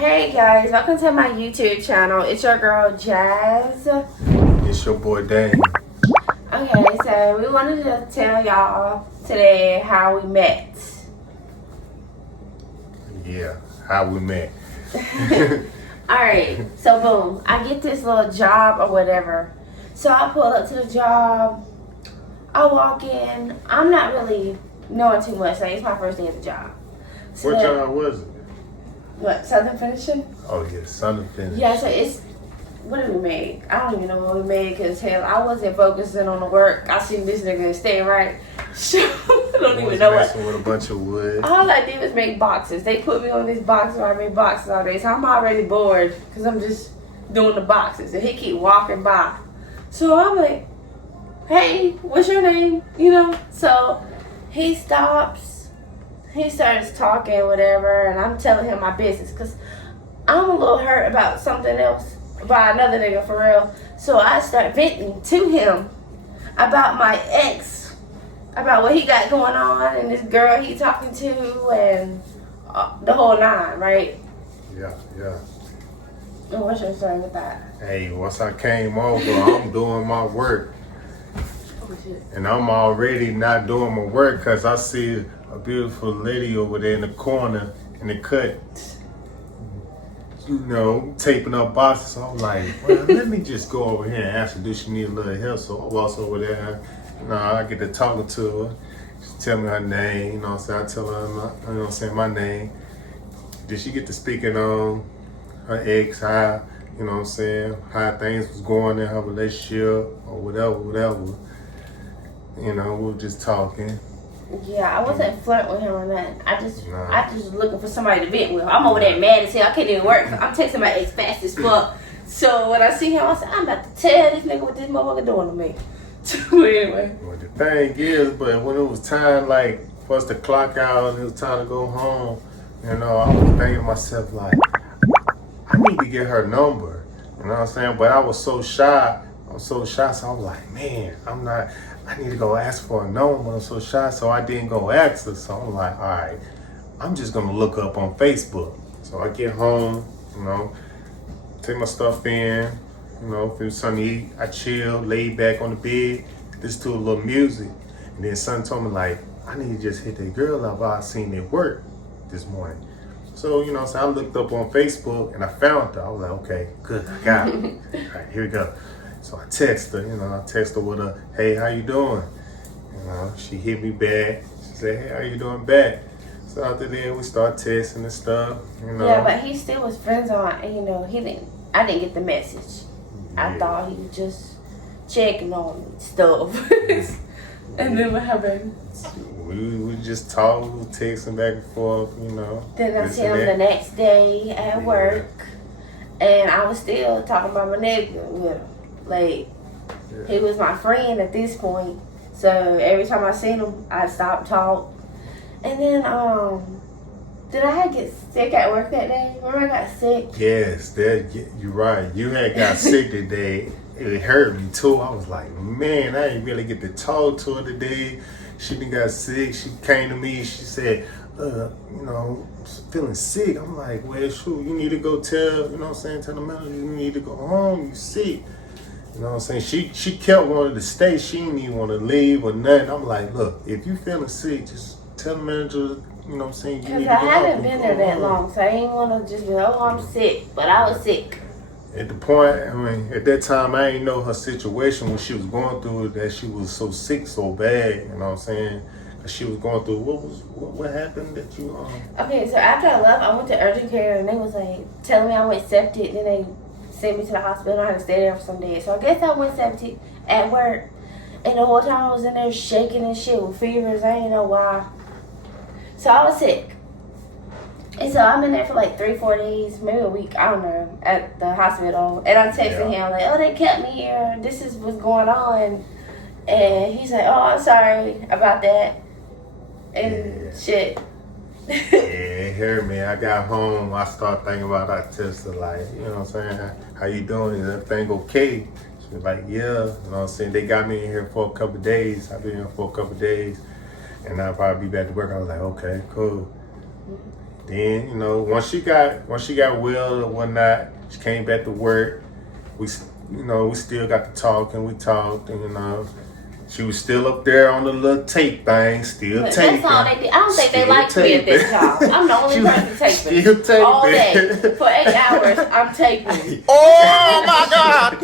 Hey guys, welcome to my YouTube channel. It's your girl Jazz. It's your boy Dane. Okay, so we wanted to tell y'all today how we met. Yeah, how we met. Alright, so boom, I get this little job or whatever. So I pull up to the job, I walk in, I'm not really knowing too much, like it's my first day at the job. So What job was it? What, Southern Finishing? Oh yeah, Southern Finish. Yeah, so it's, what did we make? I don't even know what we made because hell, I wasn't focusing on the work. I seen this nigga stay right. I don't even know what. Messing with a bunch of wood. All I did was make boxes. They put me on these boxes where I made boxes all day. So I'm already bored because I'm just doing the boxes. And he keep walking by. So I'm like, hey, what's your name? You know? So he stops. He starts talking, whatever. And I'm telling him my business because I'm a little hurt about something else. By another nigga, for real. So I start venting to him about my ex, about what he got going on and this girl he talking to and the whole nine, right? Yeah. And what's your story with that? Hey, once I came over, I'm doing my work. Oh shit. And I'm already not doing my work because I see a beautiful lady over there in the corner in the cut, you know, taping up boxes. So I'm like, well, let me just go over here and ask her, do she need a little help? So I walk over there. You know, I get to talking to her. She tell me her name. You know what I'm saying? I tell her, you know what I'm saying, my name. Did she get to speaking on her ex, how, you know what I'm saying, how things was going in her relationship or whatever. You know, we were just talking. Yeah, I wasn't flirting with him or nothing. I just was looking for somebody to vent with. I'm over there mad as hell. I can't even work. I'm texting my ex fast as fuck. So when I see him, I said, I'm about to tell this nigga what this motherfucker doing to me. But anyway. Well, the thing is, but when it was time, like, for us to clock out and it was time to go home, you know, I was thinking to myself, like, I need to get her number. You know what I'm saying? But I was so shy. So I was like, man, I need to go ask for a number. But I'm so shy, so I didn't go ask her. So I'm like, all right, I'm just going to look up on Facebook. So I get home, you know, take my stuff in. You know, if it was something to eat, I chill, laid back on the bed, listen to a little music. And then son told me, like, I need to just hit that girl up. I seen it work this morning. So, you know, so I looked up on Facebook and I found her. I was like, okay, good, I got it. All right, here we go. So I text her, you know, I text her with a, hey, how you doing? You know, she hit me back. She said, hey, how you doing back? So after that, we start texting and stuff, you know. Yeah, but he still was friends on, and you know, I didn't get the message. Yeah. I thought he was just checking on stuff. And then what happened? We just talk, we texting back and forth, you know. Then I see him the next day at work, and I was still talking about my nigga with him. Like, he was my friend at this point. So every time I seen him, I'd stop talk. And then, did I get sick at work that day? Remember I got sick? Yes, you're right. You had got sick today. It hurt me too. I was like, man, I didn't really get to talk to her today. She done got sick. She came to me. She said, you know, feeling sick. I'm like, well, shoot, you need to go tell, you know what I'm saying, tell the manager you need to go home. You sick. You know what I'm saying? She kept wanting to stay. She didn't even want to leave or nothing. I'm like, look, if you feeling sick, just tell the manager, you know what I'm saying? Because I haven't been there that long, so I didn't want to just be like, oh, I'm sick. But I was sick. At the point, I mean, at that time, I didn't know her situation when she was going through it, that she was so sick, so bad, you know what I'm saying? She was going through, what happened that you, Okay, so after I left, I went to urgent care, and they was like, telling me I went septic, then they sent me to the hospital. I had to stay there for some days. So I guess I went septic at work. And the whole time I was in there shaking and shit with fevers. I didn't know why. So I was sick. And so I'm in there for like 3-4 days, maybe a week, I don't know, at the hospital. And I'm texting him like, oh, they kept me here. This is what's going on. And he's like, oh, I'm sorry about that. And shit. Yeah, it hurt me. I got home, I started thinking about I texted her, like, you know what I'm saying, how you doing? Is everything okay? She was like, yeah, you know what I'm saying? They got me in here for a couple of days. I've been here for a couple of days, and I'll probably be back to work. I was like, okay, cool. Then, you know, once she got well or whatnot, she came back to work. We still got to talk, and we talked, and, you know, she was still up there on the little tape thing, still taping. That's all they did. I don't think they liked me at that job. I'm the only person taping. Still taping. All day. For 8 hours, I'm taping. Oh my God!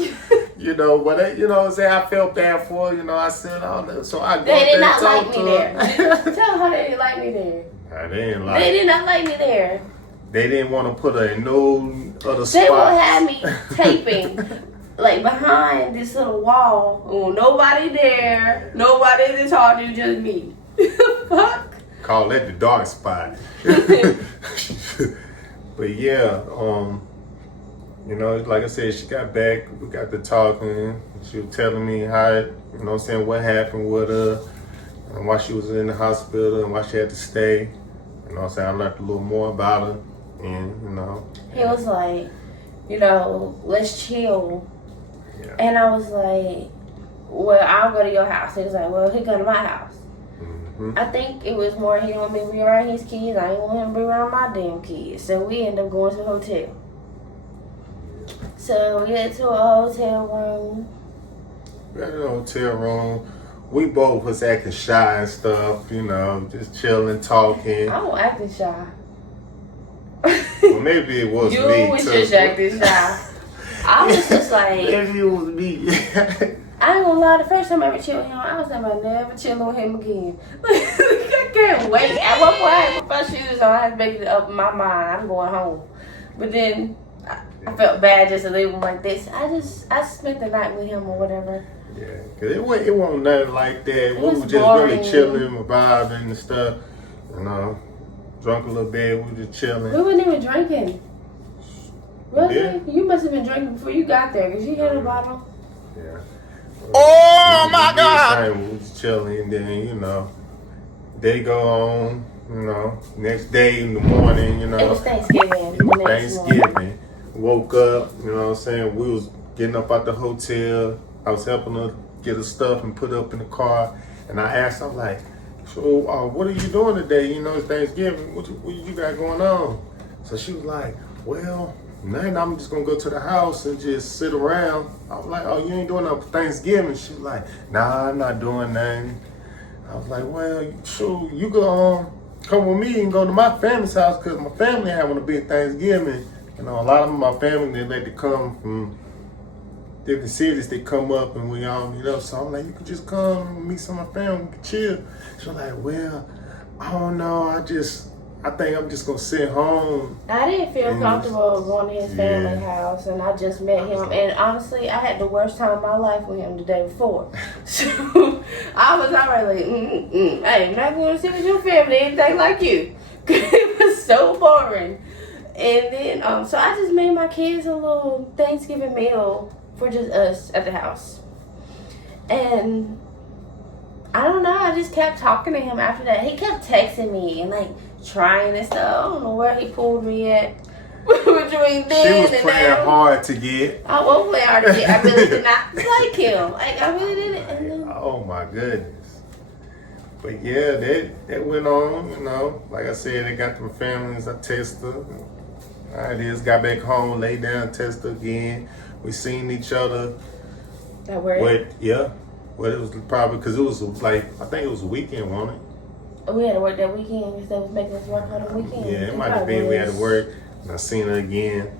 You know, but you know what I'm saying? I felt bad for her, you know, I said all that. So I go They did not talk like to me her. there. Tell her they didn't like me there. They They did not like me there. They didn't want to put her in no other spots. They would have me taping, like behind this little wall. Oh, nobody there. Nobody to talk to, just me. Fuck. Call that the dark spot. But yeah, you know, like I said, she got back, we got to talking. She was telling me how, you know what I'm saying, what happened with her, and why she was in the hospital, and why she had to stay. You know what I'm saying, I learned a little more about her, and, you know. He was like, you know, let's chill. Yeah. And I was like, well, I'll go to your house. He was like, well, he come to my house. Mm-hmm. I think it was more he didn't want me to be around his kids. I didn't want him to be around my damn kids. So we ended up going to the hotel. So we get to a hotel room. We got in a hotel room. We both was acting shy and stuff, you know, just chilling, talking. I don't act shy. Well, maybe it was You me was too. just acting shy. I was just like, maybe it was me. I ain't gonna lie, the first time I ever chilled with him, I was never chilling with him again. I can't wait. At one point, I had to put my shoes on. I had to make it up in my mind. I'm going home. But then I felt bad just to leave him like this. I spent the night with him or whatever. Yeah, cause it wasn't nothing like that. We was were just boring. really chilling, vibing and stuff. You know, drunk a little bit. We were just chilling. We wasn't even drinking. Really? Yeah. You must have been drinking before you got there because you had a bottle. Yeah. Oh my God! We was chilling, and then you know, day go on. You know, next day in the morning, you know, It was Thanksgiving. it was the next Thanksgiving. morning. Woke up, you know what I'm saying? We was getting up out the hotel. I was helping her get her stuff and put it up in the car. And I asked her, I'm like, so what are you doing today? You know, it's Thanksgiving. What you got going on? So she was like, well, nothing. I'm just going to go to the house and just sit around. I was like, oh, you ain't doing nothing for Thanksgiving? She was like, nah, I'm not doing nothing. I was like, well, sure, you go come with me and go to my family's house because my family having a big Thanksgiving. You know, a lot of my family, they like to come from different cities. They come up and we all meet up. So I'm like, you could just come and meet some of my family, we could chill. She was like, well, I don't know. I think I'm just going to sit home. I didn't feel comfortable going to his family house, and I just met him. And honestly, I had the worst time of my life with him the day before. So I was already like, I am not going to sit with your family anything like you. It was so boring. And then, so I just made my kids a little Thanksgiving meal for just us at the house. And I don't know, I just kept talking to him after that. He kept texting me and like trying and stuff. I don't know where he pulled me at between She then was and playing now. hard to get. I won't play hard to get. I really did not like him. Like, I really didn't. And then, Oh my goodness. But yeah, that went on, you know. Like I said, they got them families. I tested her. I just got back home, laid down, tested again. We seen each other. that word. Well, it was probably because it was like, I think it was a weekend, wasn't it? We had to work that weekend because they was making us work on the weekend. Yeah, it might have been we had to work. And I seen her again.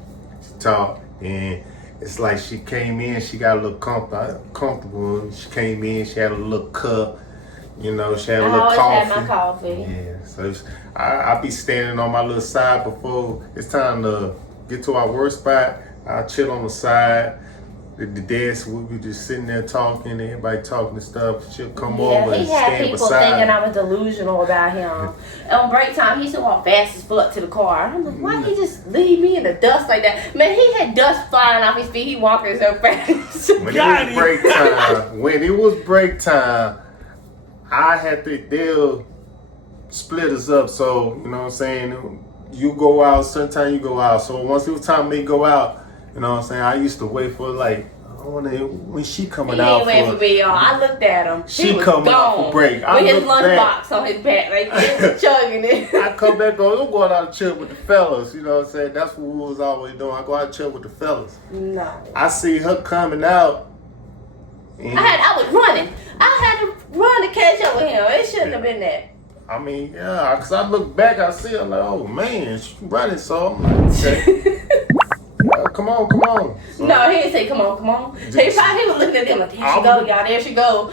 She talked, and it's like she came in, she got a little comfortable. She came in, she had a little cup. You know, she had a I little always coffee. had my coffee. Yeah, so I be standing on my little side before it's time to get to our work spot. I chill on the side. The desk, we be just sitting there talking, everybody talking and stuff. She'll come over and He had stand people beside thinking me. I was delusional about him. On break time, he used to walk fast as fuck to the car. I'm like, why he just leave me in the dust like that? Man, he had dust flying off his feet. He walking so fast. When it was break time, I had to, they'll split us up. So, you know what I'm saying? You go out, sometimes you go out. So once it was time for me to go out, you know what I'm saying? I used to wait for like, I wonder when she coming He out ain't waiting for me, y'all. I looked at him. She He was coming out gone for break. I with his look back. lunchbox on his back, like just chugging it. I come back, I'm going out to chill with the fellas. You know what I'm saying? That's what we was always doing. I go out to chill with the fellas. No. I see her coming out. And I was running. I had to run to catch up with him. It shouldn't have been that. I mean, yeah, because I look back, I see her like, oh man, she running. So I'm like, okay. Come on. So, No, he didn't say, come on. He was looking at them like, there she go, y'all, there she go.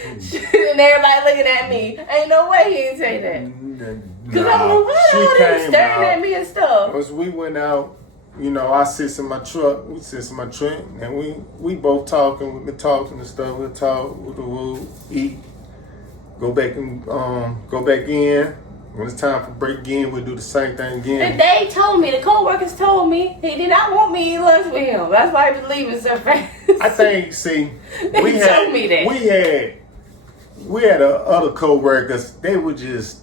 And everybody looking at me. Ain't no way he didn't say that. Because I was like, why she are they came staring out. at me and stuff? As we went out, you know, I sits in my truck, we sits in my truck, and we both talking, we've been talking and stuff, we'll talk, we'll eat, go back in. When it's time for break again, we'll do the same thing again. And they told me, the co-workers told me, he did not want me to eat lunch with him. That's why he was leaving so fast. I think, see, They told me that. we had other co-workers, they were just,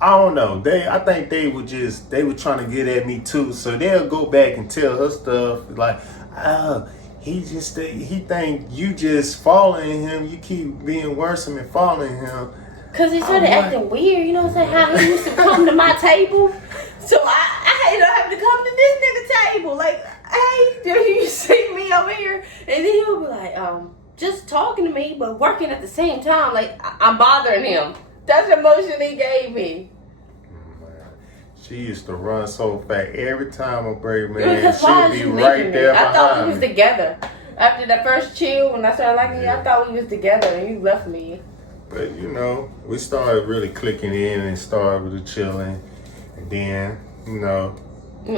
I don't know, I think they were trying to get at me too, so they'll go back and tell her stuff, like, oh, he think you just following him, you keep being worse than following him. Because he started acting weird, you know what I'm saying? How he used to come to my table. So I ended up having to come to this nigga table. Like, hey, do you see me over here? And then he would be like, just talking to me, but working at the same time. Like, I'm bothering him. That's the emotion he gave me. She used to run so fast every time a break, man. Because why She'd is be you right leaving there me? I thought we behind was me. together. After that first chill, when I started liking you, I thought we was together and you left me. But you know, we started really clicking in and started with the chilling, and then you know,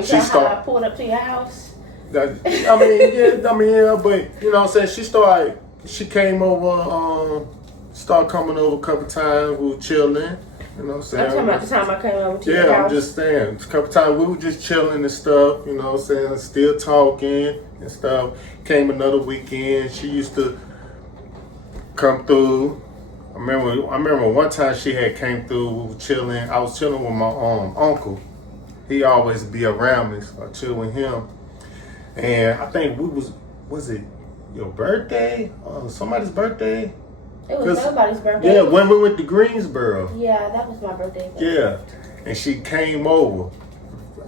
So how I pulled up to your house. But you know what I'm saying. She came over, started coming over a couple times. We were chilling. You know what I'm saying. I'm talking about the time I came over to your Yeah, house. I'm just saying. A couple times we were just chilling and stuff. You know what I'm saying. Still talking and stuff. Came another weekend. She used to come through. I remember one time she had came through. We were chilling. I was chilling with my uncle. He always be around me, so I chill with him. And I think was it your birthday? Somebody's birthday? It was nobody's birthday. Yeah, when we went to Greensboro. Yeah, that was my birthday. Yeah, and she came over.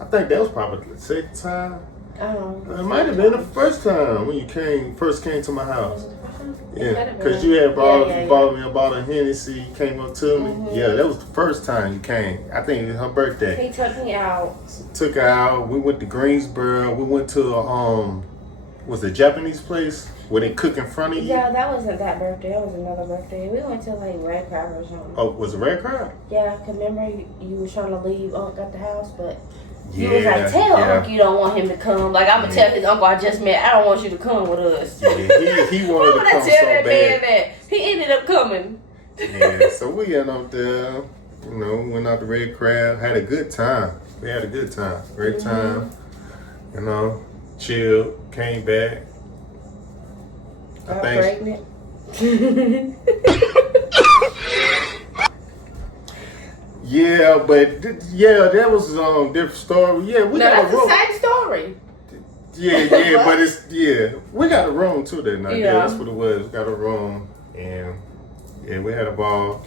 I think that was probably the second time. I don't know. It might have been the first time when you first came to my house. Was it the first time? Yeah, because you had bought me a bottle of Hennessy. You came up to me. Mm-hmm. Yeah, that was the first time you came. I think it was her birthday. He took me out. Took her out. We went to Greensboro. We went to was it a Japanese place where they cook in front of you? Yeah, that wasn't that birthday. That was another birthday. We went to like Red Crab or something. Oh, was it Red Crab? Yeah, cause remember you were trying to leave Unc at the house, but Yeah. you was like, tell Unc you don't want him to come. Like, I'm gonna tell his uncle I just met, I don't want you to come with us. Yeah, he Why wanted would to I come tell so that bad. man that? He ended up coming. Yeah, so we ended up there, you know, went out to Red Crab, had a good time. We had a good time, great time, you know, chilled, came back. I'm think- pregnant. Yeah, but that was a different story. Yeah, we No, got that's a room. the same story. Yeah, but we got a room too that night. Yeah, Yeah. that's what it was. We got a room, and yeah, we had a ball,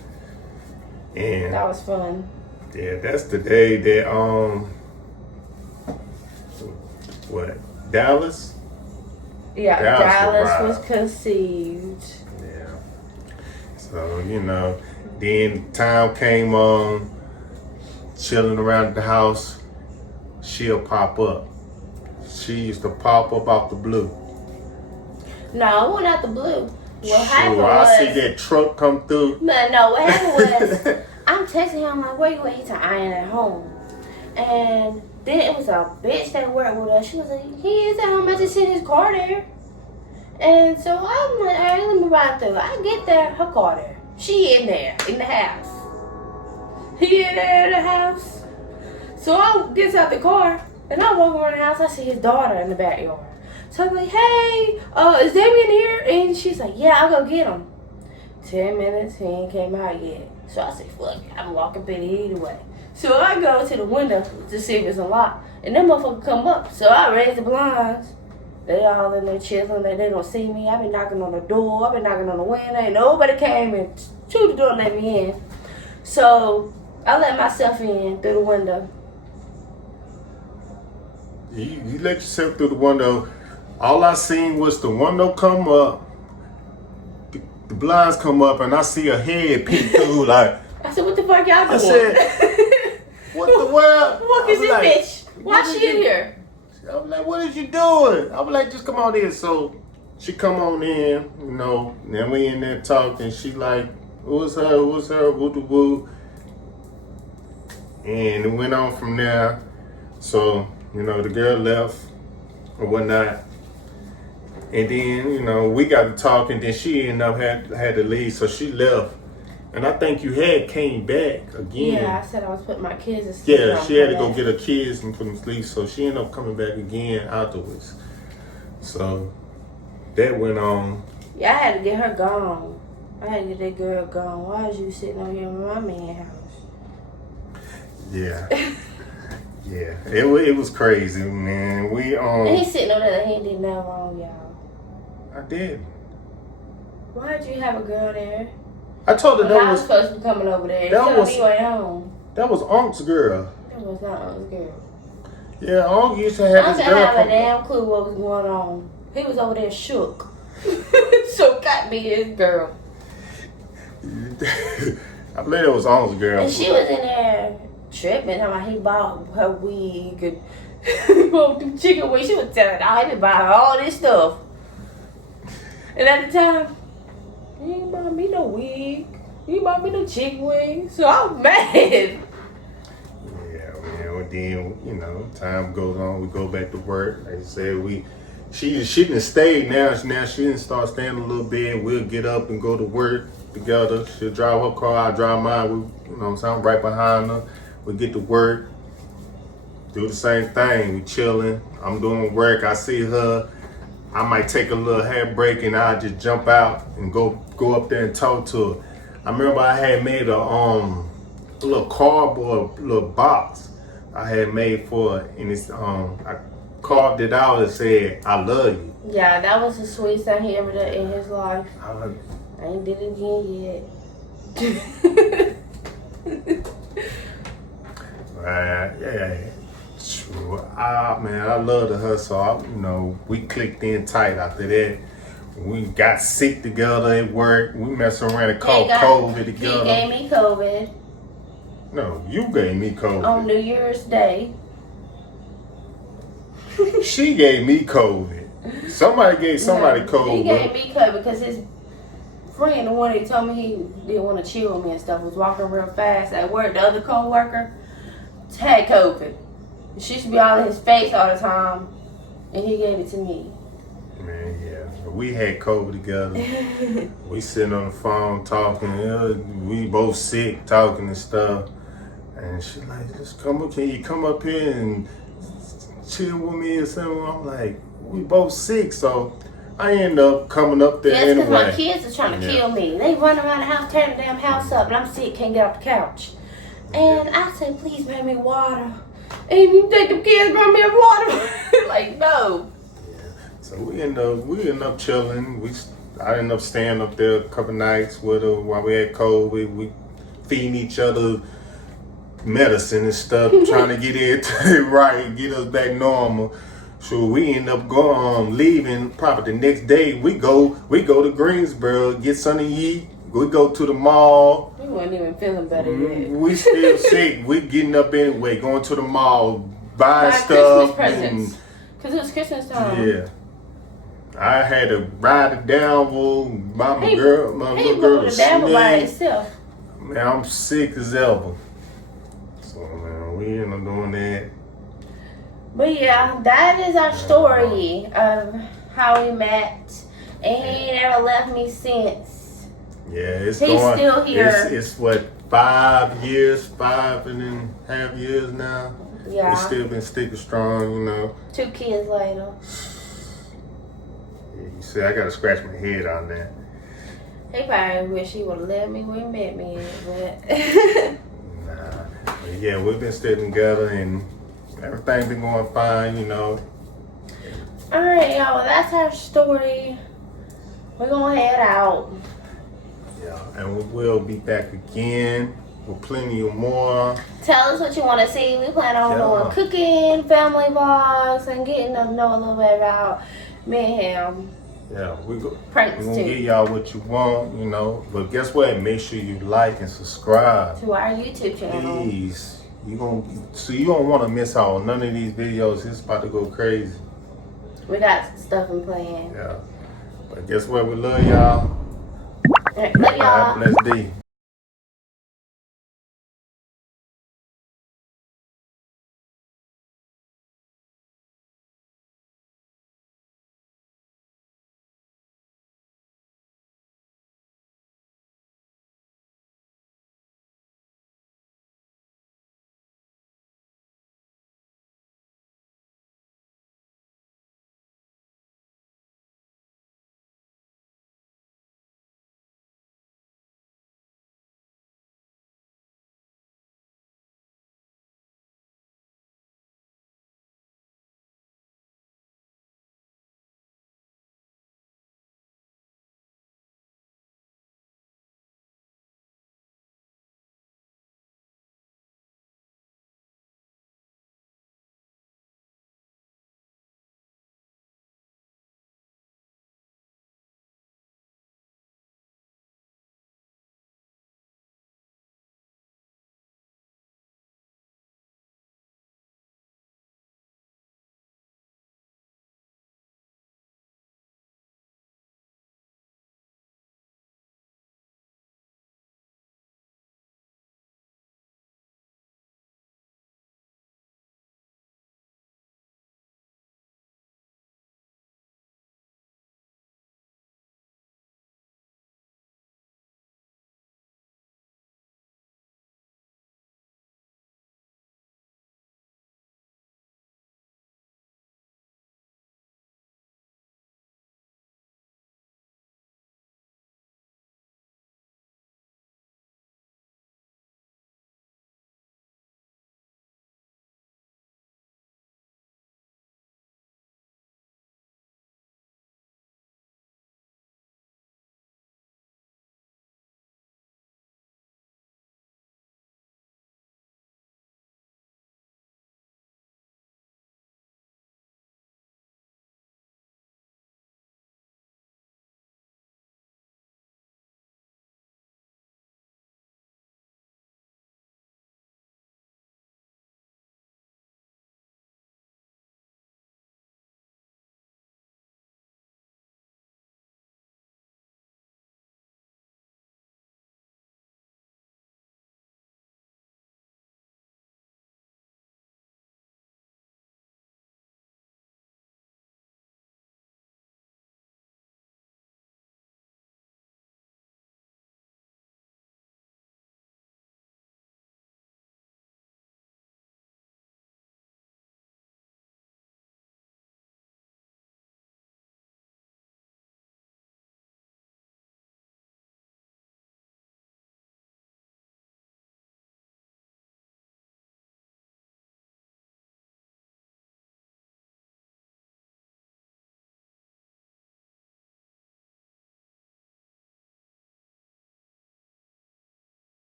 and That was fun. yeah, that's the day that what Dallas? Yeah, Dallas Dallas was arrived. conceived. Yeah. So you know, then time came on, chilling around the house. She'll pop up. She used to pop up out the blue. No, it wasn't out the blue. What happened Sure, I was, see that truck come through. No, what happened was, I'm texting him, I'm like, where you at? He's like, I ain't at home. And then it was a bitch that worked with us. She was like, he is at home. I just sent his car there. And so I'm like, all right, let me ride through. I get there, her car there. She in there, in the house. He in there in the house. So I gets out the car, and I walk around the house. I see his daughter in the backyard. So I'm like, hey, is Damien here? And she's like, yeah, I'll go get him. 10 minutes, he ain't came out yet. So I said, fuck it, I'm walking Betty either way. So I go to the window to see if it's unlocked. And that motherfucker come up. So I raise the blinds. They all in there chilling. They don't see me. I been knocking on the door. I been knocking on the window. Ain't nobody came and through the door and let me in. So I let myself in through the window. You let yourself through the window. All I seen was the window come up, the blinds come up, and I see a head peek through. Like I said, what the fuck y'all doing? I said, what the world? What is this bitch? Why she in here? I was like, what is you doing? I was like, just come on in. So she come on in, you know, then we in there talking. She like, who's her, woo the woo. And it went on from there. So, you know, the girl left or whatnot. And then, you know, we got to talk, and then she ended up had to leave, so she left. And I think you had came back again. Yeah, I said I was putting my kids to sleep. Yeah, she had to go get her kids and put them to sleep, so she ended up coming back again afterwards. So that went on. Yeah, I had to get her gone. I had to get that girl gone. Why is you sitting on here in my man's house? Yeah. Yeah, it was crazy, man. And he's sitting over there, he ain't did nothing wrong, y'all. I did. Why did you have a girl there? I told her I that was was supposed to be coming over there. that was me way home. That was Unc's girl. That was not Unc's girl. Yeah, Unc used to have Unc his didn't girl. have a damn clue what was going on. He was over there shook. So got me his girl. I believe it was Unc's girl. And she was in there tripping. He bought her wig and he bought them chicken wings. She was telling I been buying all this stuff. And at the time, he ain't bought me no wig. He ain't bought me no chicken wings. So I was mad. Yeah, man. Well, then, you know, time goes on. We go back to work. Like I said, she didn't stay now. Now she didn't start staying a little bit. We'll get up and go to work together. She'll drive her car. I drive mine. You know what I'm saying? I'm right behind her. We get to work. Do the same thing. We chilling. I'm doing work. I see her. I might take a little hair break and I'll just jump out and go up there and talk to her. I remember I had made a little cardboard little box I had made for her, and it's I carved it out and said, "I love you." Yeah, that was the sweetest thing he ever did in his life. I ain't did it again yet. Yeah. True. Man, I love the hustle. You know, we clicked in tight after that. We got sick together at work. We messed around and caught COVID together. He gave me COVID. No, you gave me COVID. On New Year's Day. She gave me COVID. Somebody gave somebody COVID. He gave me COVID because his friend, the one that told me he didn't want to chill with me and stuff, was walking real fast at work. The other co-worker had COVID. She should be all in his face all the time, and he gave it to me. Man, yeah. We had COVID together. We sitting on the phone talking. We both sick, talking and stuff. And she like, can you come up here and chill with me or something? I'm like, we both sick, so I end up coming up there anyway. Yes, because my kids are trying to kill me. They run around the house, tearing the damn house up, and I'm sick, can't get off the couch. And I said, please bring me water. And you think the kids bring me water? Like, no. Yeah. So we end up chilling. I ended up staying up there a couple nights with her while we had COVID. We feeding each other medicine and stuff, trying to get it right, get us back normal. So we end up leaving probably the next day. We go to Greensboro, get something to eat. We go to the mall. We weren't even feeling better yet. We still sick. We getting up anyway, going to the mall, buying stuff. Christmas presents. Because it was Christmas time. Yeah. I had to ride it down, buy my little girl a He by snack. himself. Man, I'm sick as ever. So, man, we end up doing that. But yeah, that is our story of how we met. And he ain't ever left me since. Yeah, He's still here. It's what, 5 and a half years now. Yeah. We still been sticking strong, you know. 2 kids later. Yeah, you see, I gotta scratch my head on that. He probably wish he would have let me where he met me at, but Nah. But yeah, we've been sticking together and everything been going fine, you know. Alright, y'all. Well, that's our story. We're gonna head out. Yeah, and we will be back again with plenty of more. Tell us what you want to see. We plan on Yeah. doing cooking, family vlogs, and getting to know a little bit about me and him. Yeah, we're Pranks gonna give too. y'all what you want, you know. But guess what? Make sure you like and subscribe. To our YouTube channel. Please. You don't want to miss out on none of these videos. It's about to go crazy. We got stuff in plan. Yeah. But guess what? We love y'all. Love y'all. God bless thee.